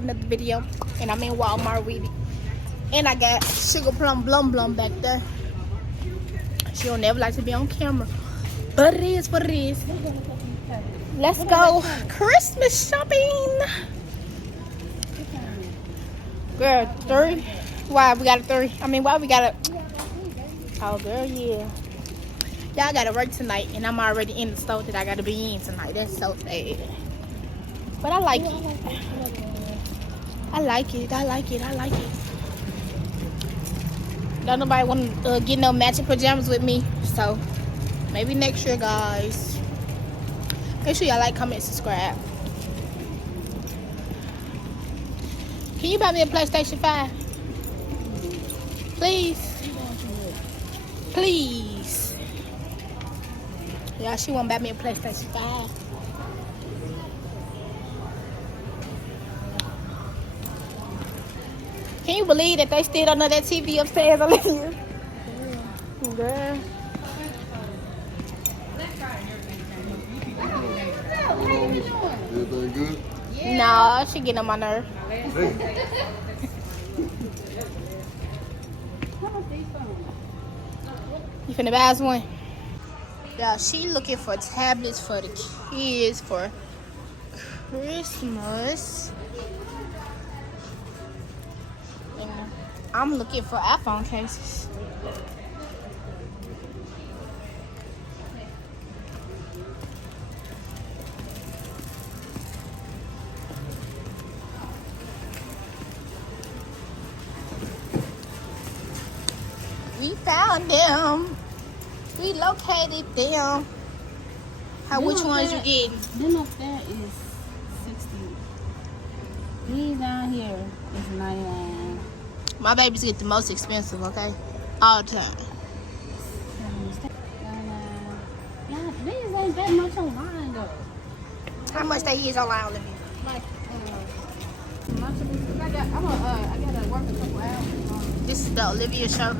with another video. And I'm in Walmart with it. And I got Sugar Plum Blum Blum back there. She don't never like to be on camera. But it is what it is. Let's go Christmas shopping. Girl, 3. Why we got a 3? I mean, why we got a... Oh, girl, yeah. Y'all gotta work tonight, and I'm already in the store that I gotta be in tonight. That's so sad. But I like it. I like it. I like it. I like it. Don't nobody want to get no matching pajamas with me. So, maybe next year, guys. Make sure y'all like, comment, subscribe. Can you buy me a PlayStation 5? Please. Please. Yeah, she won't buy me a PlayStation 5. Can you believe that they still don't know that TV upstairs, Olivia? Girl. Everything good? No, she getting on my nerve. You finna buy us one? Yeah, she looking for tablets for the kids for Christmas. And I'm looking for iPhone cases. We found them. We located them. Which ones you getting? Them up there is 60. These down here is 99. My babies get the most expensive, okay? All the time. Yeah, these ain't that much online though. How much they is online, Olivia? Like, I gotta work a couple hours. This is the Olivia show.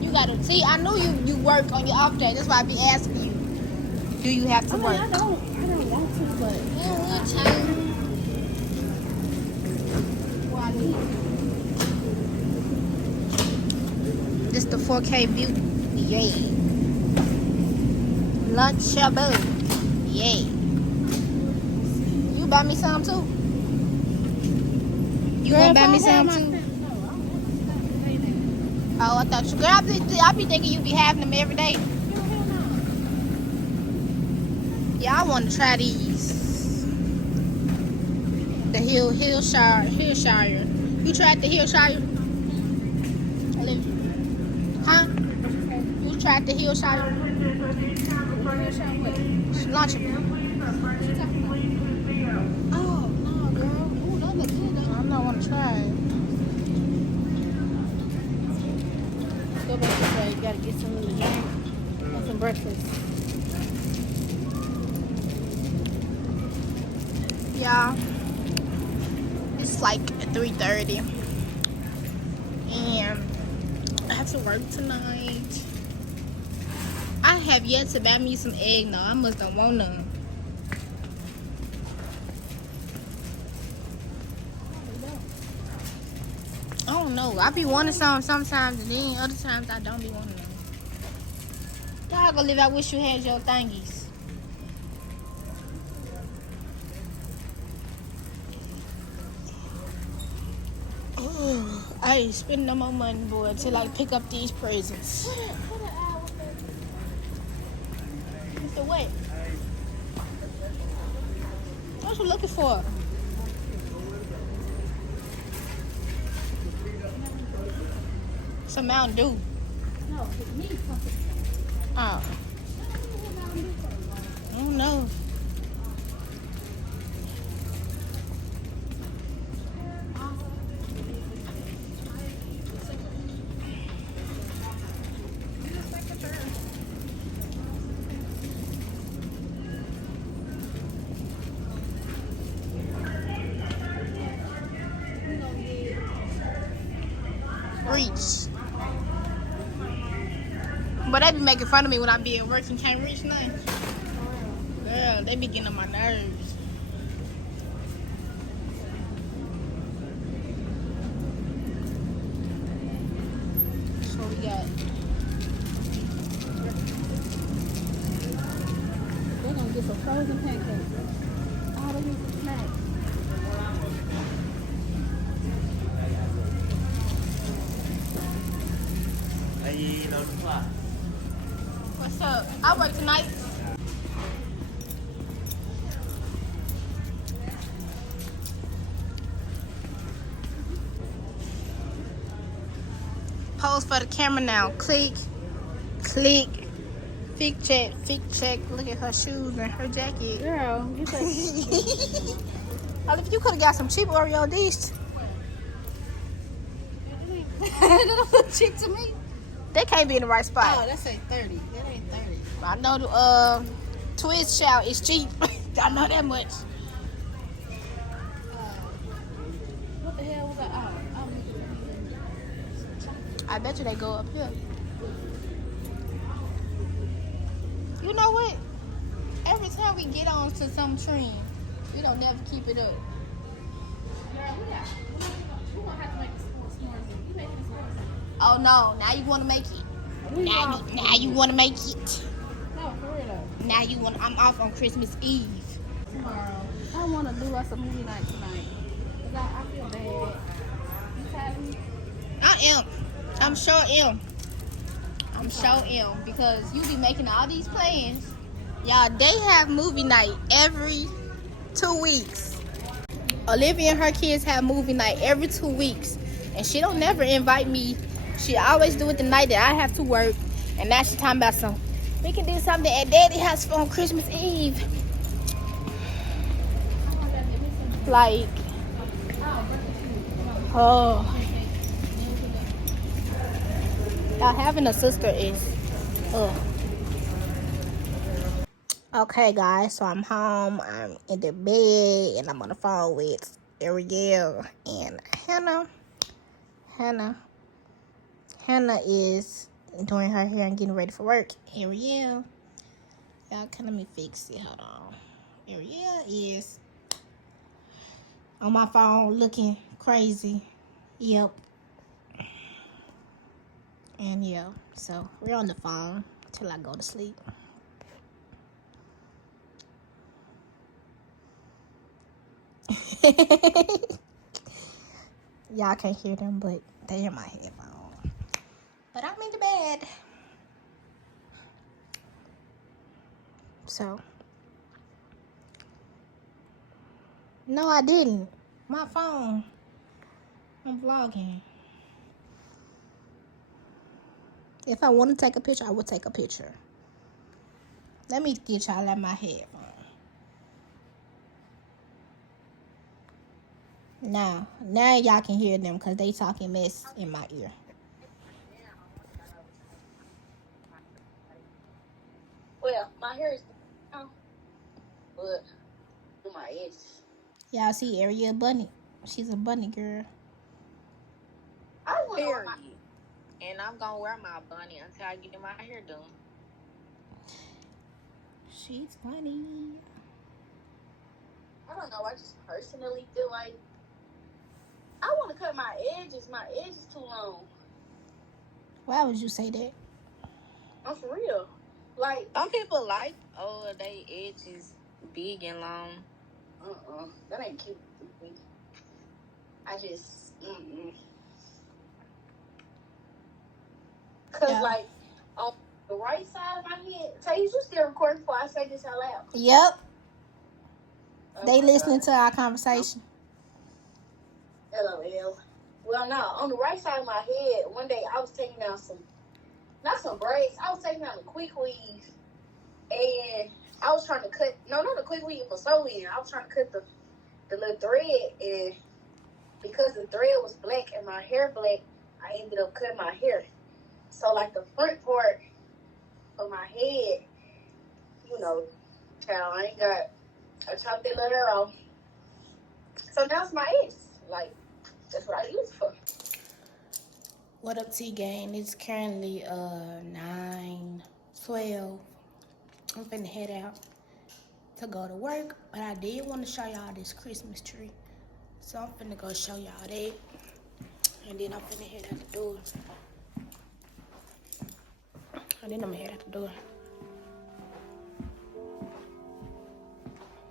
You gotta see. I knew you work on your off day. That's why I be asking you. Do you have to work? I don't want to, but You don't want to. well, I need. This the 4K view. Yay. Lunchable. Yay. You buy me some too? You gonna buy me some too? Oh, I thought you. Girl, I be thinking you be having them every day. Yeah, I want to try these. The Hillshire. You tried the Hillshire? Olivia. Huh? You tried the Hillshire? Lunchable. Oh, no, girl. Ooh, that looks good though. I don't want to try it. Go back this way. You gotta get something to drink and some breakfast. Yeah. It's like 3:30. And I have to work tonight. I have yet to buy me some egg. No, I must don't want none. I don't know. I be wanting some sometimes, and then other times I don't be wanting them. Dog, Olivia, I wish you had your thingies. I ain't spending no more money, boy, until I pick up these presents. Mr. What? What you looking for? Some Mountain Dew. No, it needs something. Oh. I don't know. Reach. But they be making fun of me when I be at work and can't reach nothing. Girl, they be getting on my nerves. frozen pancakes. Oh, look at the snack. What's up? I work tonight. Pose for the camera now. Click, click. Fit check, fit check. Look at her shoes and her jacket. Girl, you said If you could have got some cheap Oreo dish. that look cheap to me. They can't be in the right Oh, spot. that say 30. That ain't 30. I know the twist shout is cheap. I know that much. What the hell was that? I bet you they go up here. You know what? Every time we get on to some trend, we don't never keep it up. Girl, we gonna have to make the s'mores. You making the s'mores? Oh no, now you want to make it. Now you want to make it. No, for real though. Now you want. I'm off on Christmas Eve. Tomorrow. I want to do us a movie night tonight. Cause I feel bad. You tired of me? I am. I'm sure am. I'm sure am because you be making all these plans. Y'all, they have movie night every 2 weeks. Olivia and her kids have movie night every 2 weeks, and she don't never invite me. She always do it the night that I have to work, and now she talking about some. We can do something at Daddy's house on Christmas Eve. Like, oh, y'all having a sister is, Okay, guys, so I'm home. I'm in the bed, and I'm on the phone with Ariel and Hannah. Hannah is doing her hair and getting ready for work. Ariel, y'all, let me fix it. Hold on. Ariel is on my phone looking crazy. Yep. And yeah, so we're on the phone till I go to sleep. Y'all can't hear them, but they hear my headphone. But I'm in the bed. So, no, I didn't. My phone. I'm vlogging. If I want to take a picture, I will take a picture. Let me get y'all at my headphone. Now y'all can hear them because they talking mess in my ear. Well, my hair is down, but my edges. Y'all see Ariel Bunny? She's a bunny girl. I wear my, and I'm gonna wear my bunny until I get my hair done. She's funny. I don't know. I just personally feel like I want to cut my edges. My edge is too long. Why would you say that? I'm for real. Like some people like, they edge is big and long. That ain't cute with me. I just Cause Yeah. like on the right side of my head. Tay, you still recording before I say this out loud? Yep. Oh They listening God. to our conversation. LOL. Well, no, on the right side of my head, one day I was taking out not some braids, I was taking out a quick weave, and I was trying to cut, no, not a quick weave, but sew in. I was trying to cut the little thread, and because the thread was black and my hair black, I ended up cutting my hair. So, like, the front part of my head, child, I chopped that little hair off. So now it's my edge. Like, that's what I use it for. What up, T-Gang? It's currently 9:12. I'm finna head out to go to work, but I did want to show y'all this Christmas tree. So I'm finna go show y'all that, and then I'm finna head out the door. And then I'm gonna head out the door.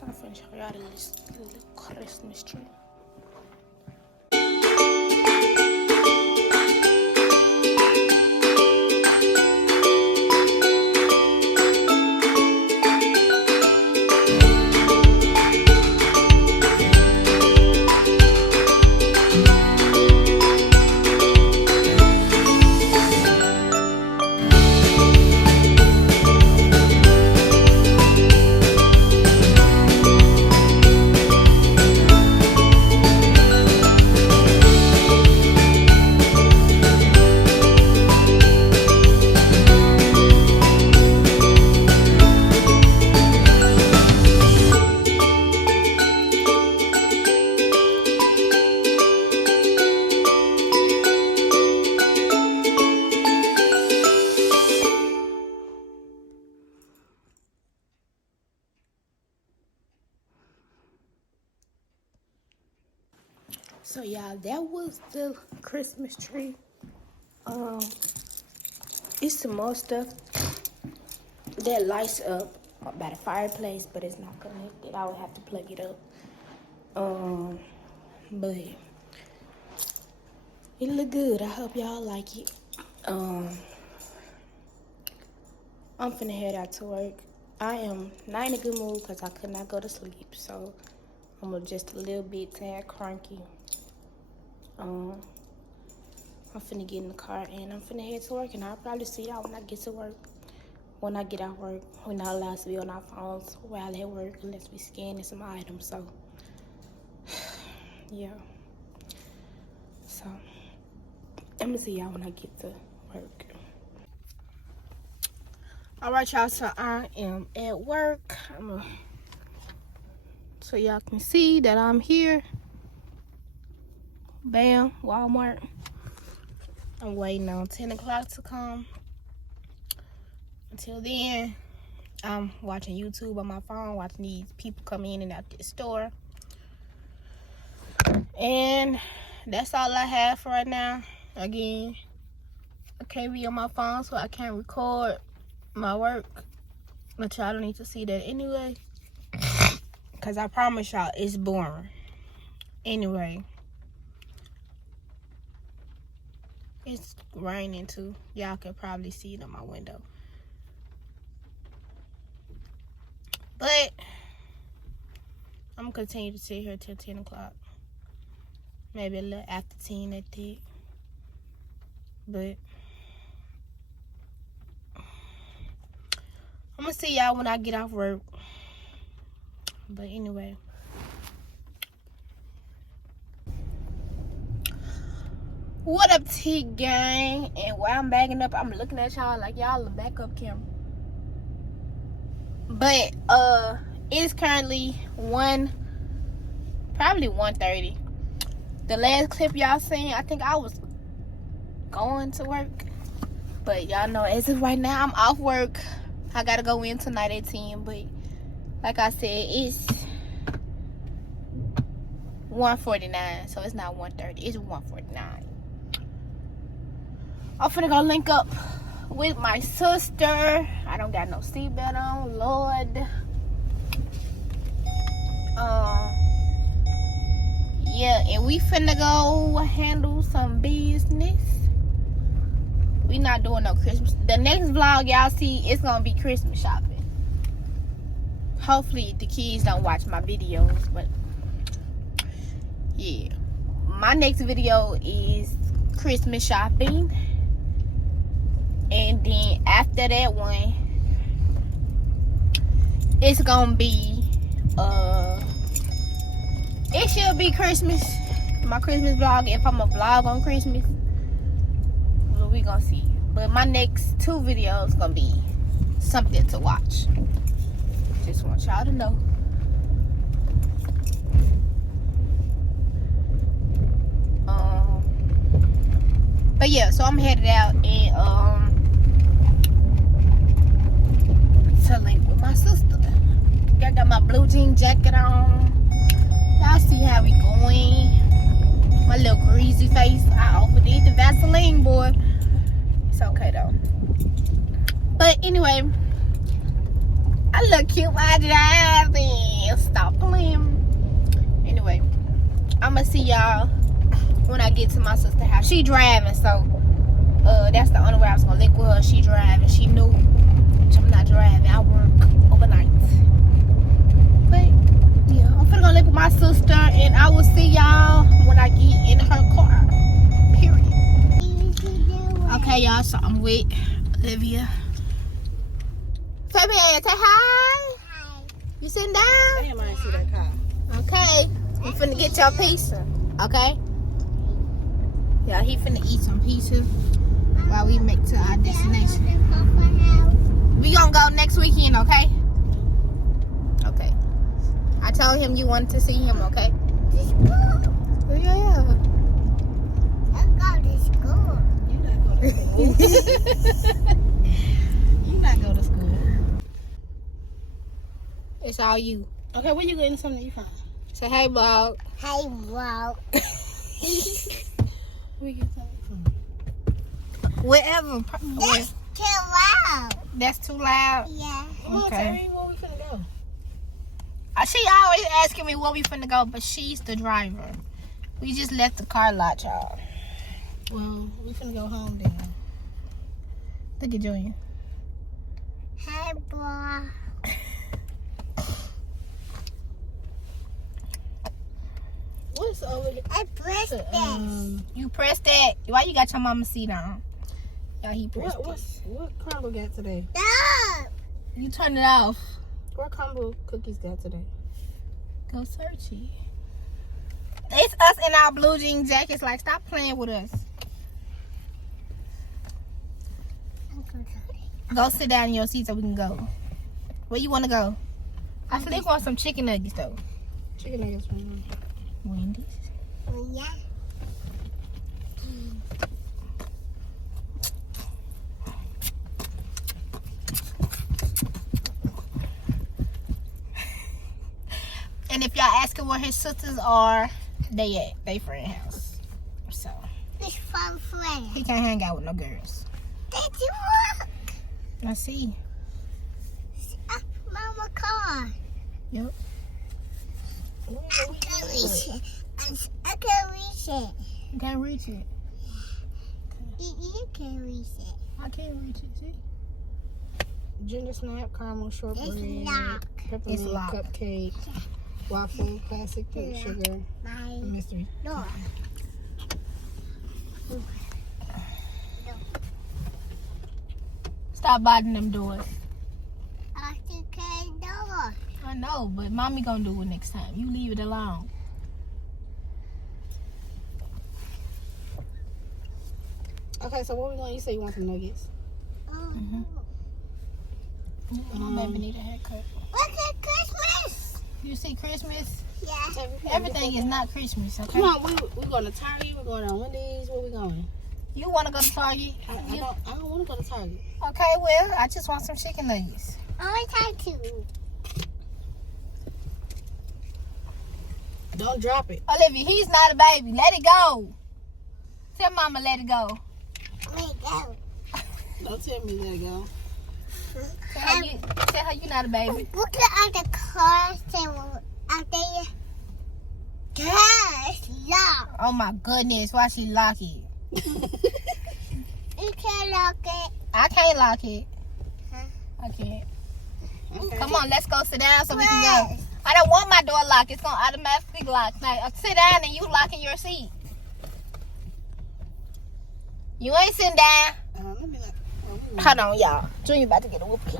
So I'm finna show y'all the little Christmas tree. So y'all, that was the Christmas tree. It's some more stuff that lights up by the fireplace, but it's not connected. I would have to plug it up. But it look good. I hope y'all like it. I'm finna head out to work. I am not in a good mood because I could not go to sleep, so I'm just a little bit tad cranky. I'm finna get in the car and I'm finna head to work, and I'll probably see y'all when I get to work. When I get out work, we're not allowed to be on our phones while at work unless we scanning some items. So yeah. So I'm gonna see y'all when I get to work. All right, y'all. So I am at work. So y'all can see that I'm here. Bam, Walmart. I'm waiting on 10 o'clock to come. Until then, I'm watching YouTube on my phone, watching these people come in and out the store. And that's all I have for right now. Again, I can't be on my phone, so I can't record my work. But y'all don't need to see that anyway. Because I promise y'all, it's boring. Anyway. It's raining too. Y'all can probably see it on my window. But I'm gonna continue to sit here till 10 o'clock. Maybe a little after 10 at that. But I'm gonna see y'all when I get off work. But anyway. What up, T gang? And while I'm bagging up, I'm looking at y'all like y'all the backup camera. But it's currently probably 1:30. The last clip y'all seen, I think I was going to work. But y'all know, as of right now, I'm off work. I gotta go in tonight at 10. But like I said, it's 1:49, so it's not 1:30. It's 1:49. I'm finna go link up with my sister. I don't got no seatbelt on, Lord. Yeah, and we finna go handle some business. We not doing no Christmas. The next vlog y'all see, it's gonna be Christmas shopping. Hopefully the kids don't watch my videos, but yeah. My next video is Christmas shopping. And then after that one, it's gonna be it should be Christmas. My Christmas vlog, if I'm a vlog on Christmas. Well, we gonna see. But my next 2 videos gonna be something to watch. Just want y'all to know. But yeah, so I'm headed out and to link with my sister. I got my blue jean jacket on. Y'all see how we going. My little greasy face. I overdid the Vaseline, boy. It's okay though. But anyway, I I look cute while driving. Stop playing. Anyway, I'ma see y'all when I get to my sister's house. She driving, so that's the only way I was gonna link with her. She driving. She knew I'm not driving. I work overnight. But yeah, I'm finna go link with my sister, and I will see y'all when I get in her car. Period. Okay, y'all. So I'm with Olivia. Fabian, say hi. Hi. You sitting down? Damn, I didn't see that car. Okay. We finna get your pizza. Okay? Yeah, he finna eat some pizza while we make to our destination. We gonna go next weekend, okay? Okay. I told him you wanted to see him, okay? Yeah. You not go to school. You not go to school. It's all you. Okay, where you getting something you find? Say hey, vlog. Hey, bro. Where you get something from? Wherever. That's too loud. That's too loud. Yeah. Okay. Tell me where we finna go. She always asking me where we finna go, but she's the driver. We just left the car lot, y'all. Well, we finna go home then. Look at Junior. Hey, boy. What's over here? I pressed this. You pressed that. Why you got your mama seat on? Yeah, he pressed it. What crumble got today? Stop. You turn it off. What crumble cookies got today? Go search it. It's us in our blue jean jackets. Like, stop playing with us. Go sit down in your seat so we can go. Where you want to go? I feel like want some chicken nuggets though. Chicken nuggets right now. Wendy's. Yeah. And if y'all asking where his sisters are, they at they friend house. So It's fun friend. he can't hang out with no girls. Did you walk? I see. Mama car. Yep. I can't reach it. I can't reach it. You can't reach it. You can't reach it. I can't reach it. See? Ginger snap, caramel shortbread, It's peppermint locked. cupcake, waffle, classic pink sugar, My mystery. door. Stop biting them doors. I still can't do it. I know, but mommy gonna do it next time. You leave it alone. Okay, so what we going? You say you want some nuggets? Mm-hmm. My baby need a haircut. What's it, Christmas? You see Christmas? Yeah. Everything is not Christmas, okay? Come on, we going to Target. We're going to Wendy's. Where we going? You want to go to Target? I don't want to go to Target. Okay, well, I just want some chicken nuggets. I want to. Don't drop it. Olivia, he's not a baby. Let it go. Tell mama let it go. Let it go. Don't tell me let it go. Tell her you not a baby. Look at the cars out there. Yes, lock. Oh my goodness, why she lock it? You can't lock it. I can't lock it. Huh? I can't. Okay. Come on, let's go sit down so we can go. I don't want my door locked. It's going to automatically lock. Now, sit down and you lock in your seat. You ain't sitting down. Let me look. Hold on, y'all. Junior about to get a whooping.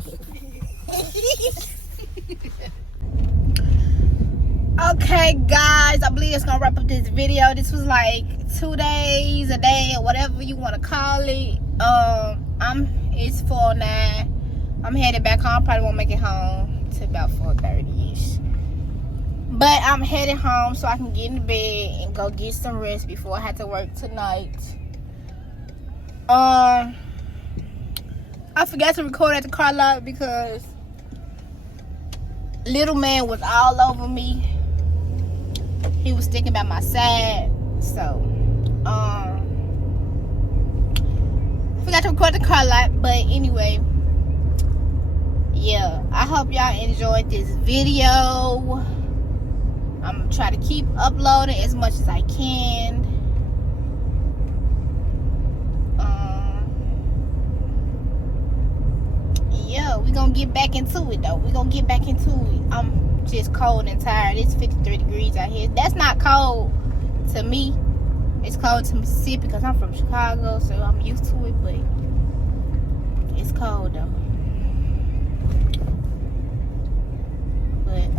Okay, guys. I believe it's going to wrap up this video. This was like 2 days, a day, or whatever you want to call it. It's 4:09. I'm headed back home. Probably won't make it home till about 4:30ish. But I'm headed home so I can get in bed and go get some rest before I have to work tonight. I forgot to record at the car lot because little man was all over me. He was sticking by my side. So, forgot to record the car lot. But anyway, yeah, I hope y'all enjoyed this video. I'm gonna try to keep uploading as much as I can. Yeah, we're gonna get back into it though. We're gonna get back into it. I'm just cold and tired. It's 53 degrees out here. That's not cold to me. It's cold to Mississippi because I'm from Chicago, so I'm used to it, but it's cold though. But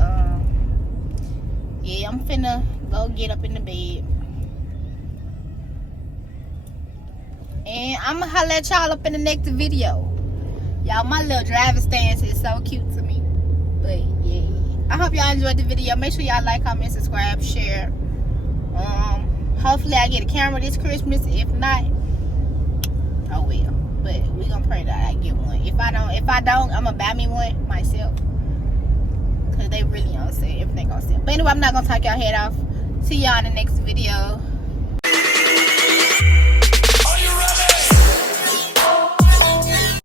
yeah, I'm finna go get up in the bed. And I'ma holler at y'all up in the next video. Y'all, my little driving stance is so cute to me. But yeah, I hope y'all enjoyed the video. Make sure y'all like, comment, subscribe, share. Hopefully I get a camera this Christmas. If not, I will. But we gonna pray that I get one. If I don't, I'm gonna buy me one myself. Cause they really on sale. Everything on sale. But anyway, I'm not gonna talk y'all head off. See y'all in the next video.